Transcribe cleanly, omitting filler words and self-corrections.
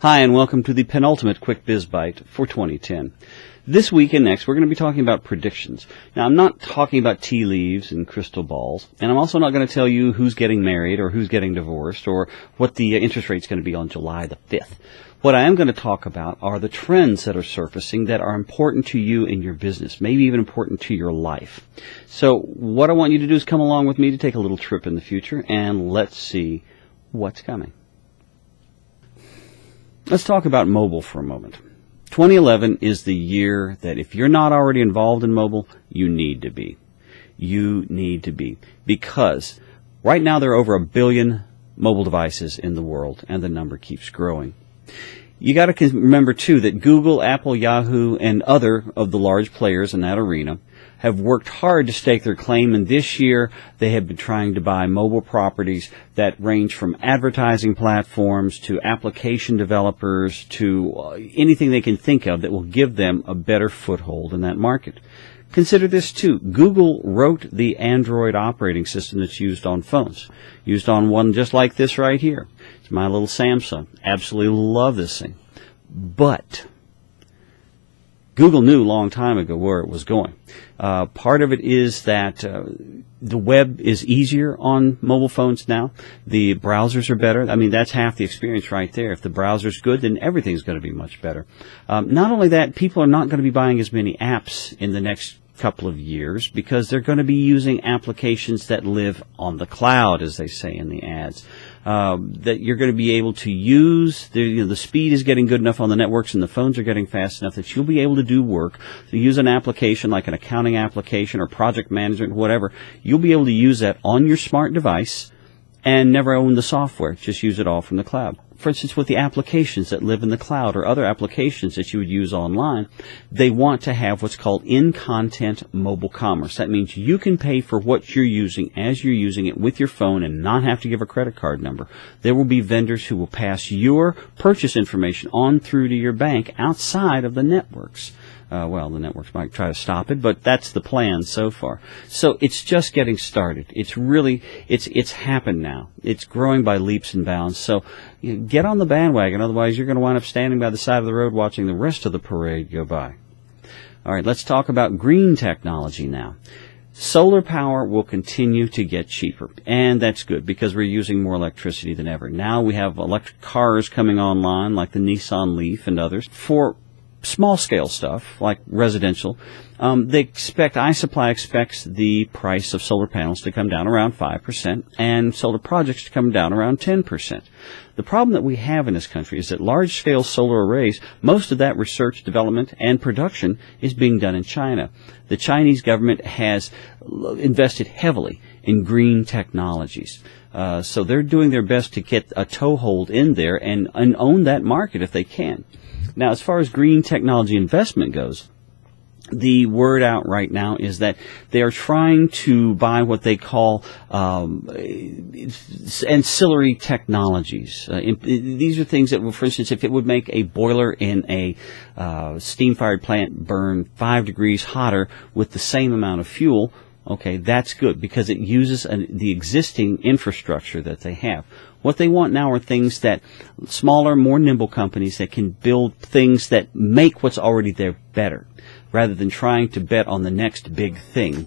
Hi, and welcome to the penultimate Quick Biz Bite for 2010. This week and next, we're going to be talking about predictions. Now, I'm not talking about tea leaves and crystal balls, and I'm also not going to tell you who's getting married or who's getting divorced or what the interest rate's going to be on July the 5th. What I am going to talk about are the trends that are surfacing that are important to you in your business, maybe even important to your life. So what I want you to do is come along with me to take a little trip in the future, and let's see what's coming. Let's talk about mobile for a moment. 2011 is the year that if you're not already involved in mobile, you need to be. You need to be. Because right now there are over 1 billion mobile devices in the world, and the number keeps growing. You got to remember, too, that Google, Apple, Yahoo, and other of the large players in that arena have worked hard to stake their claim, and this year they have been trying to buy mobile properties that range from advertising platforms to application developers to anything they can think of that will give them a better foothold in that market. Consider this, too. Google wrote the Android operating system that's used on phones, used on one just like this right here. It's my little Samsung. Absolutely love this thing. But Google knew a long time ago where it was going. Part of it is that the web is easier on mobile phones now. The browsers are better. I mean, that's half the experience right there. If the browser's good, then everything's going to be much better. Not only that, people are not going to be buying as many apps in the next couple of years because they're going to be using applications that live on the cloud, as they say in the ads. That you're going to be able to use. The speed is getting good enough on the networks and the phones are getting fast enough that you'll be able to do work. To use an application like an accounting application or project management, whatever, you'll be able to use that on your smart device and never own the software. Just use it all from the cloud. For instance, with the applications that live in the cloud or other applications that you would use online, they want to have what's called in-content mobile commerce. That means you can pay for what you're using as you're using it with your phone and not have to give a credit card number. There will be vendors who will pass your purchase information on through to your bank outside of the networks. Well, the networks might try to stop it, but that's the plan so far. So it's just getting started. It's happened now. It's growing by leaps and bounds. So get on the bandwagon, otherwise you're going to wind up standing by the side of the road watching the rest of the parade go by. All right, let's talk about green technology now. Solar power will continue to get cheaper, and that's good because we're using more electricity than ever. Now we have electric cars coming online like the Nissan Leaf and others. For small-scale stuff, like residential, iSupply expects the price of solar panels to come down around 5% and solar projects to come down around 10%. The problem that we have in this country is that large-scale solar arrays, most of that research, development, and production is being done in China. The Chinese government has invested heavily in green technologies. So they're doing their best to get a toehold in there and own that market if they can. Now, as far as green technology investment goes, the word out right now is that they are trying to buy what they call ancillary technologies. These are things that, for instance, if it would make a boiler in a steam-fired plant burn 5 degrees hotter with the same amount of fuel, okay, that's good because it uses the existing infrastructure that they have. What they want now are things that smaller, more nimble companies that can build things that make what's already there better, rather than trying to bet on the next big thing.